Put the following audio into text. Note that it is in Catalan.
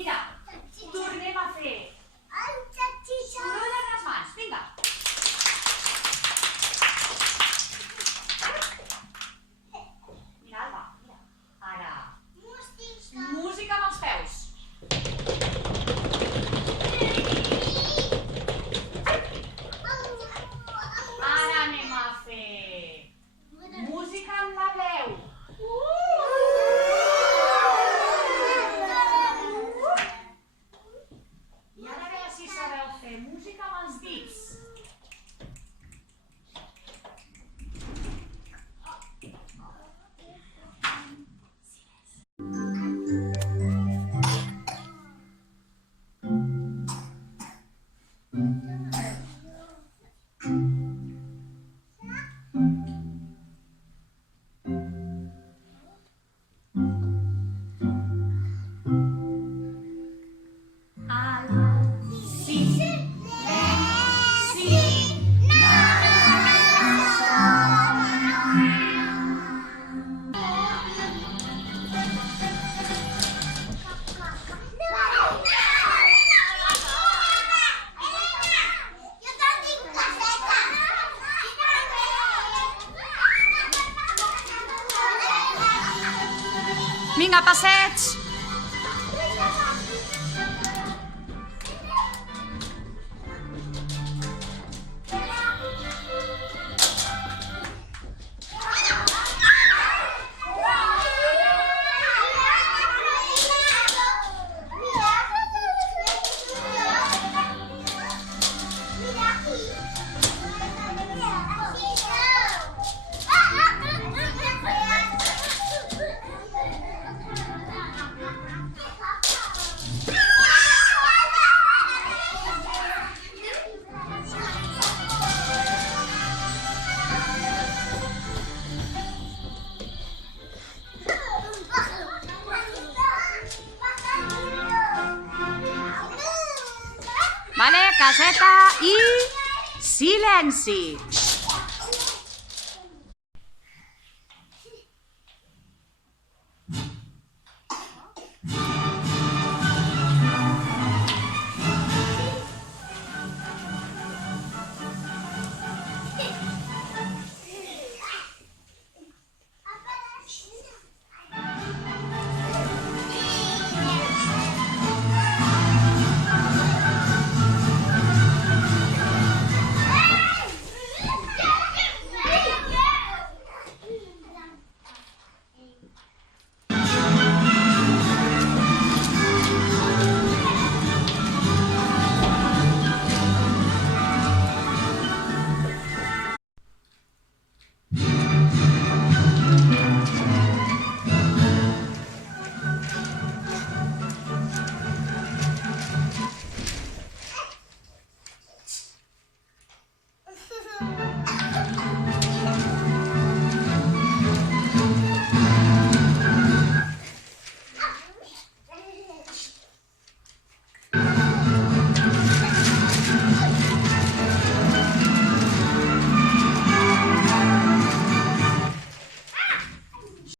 Mira, tornem a fer. Soroll en les mans, vinga. Mira, Alba, mira. Ara. Música amb els peus. Ara anem a fer música amb la veu. I ara a veure si sabeu fer música amb els dits. Vinga, passeig! Vale, caseta i silenci.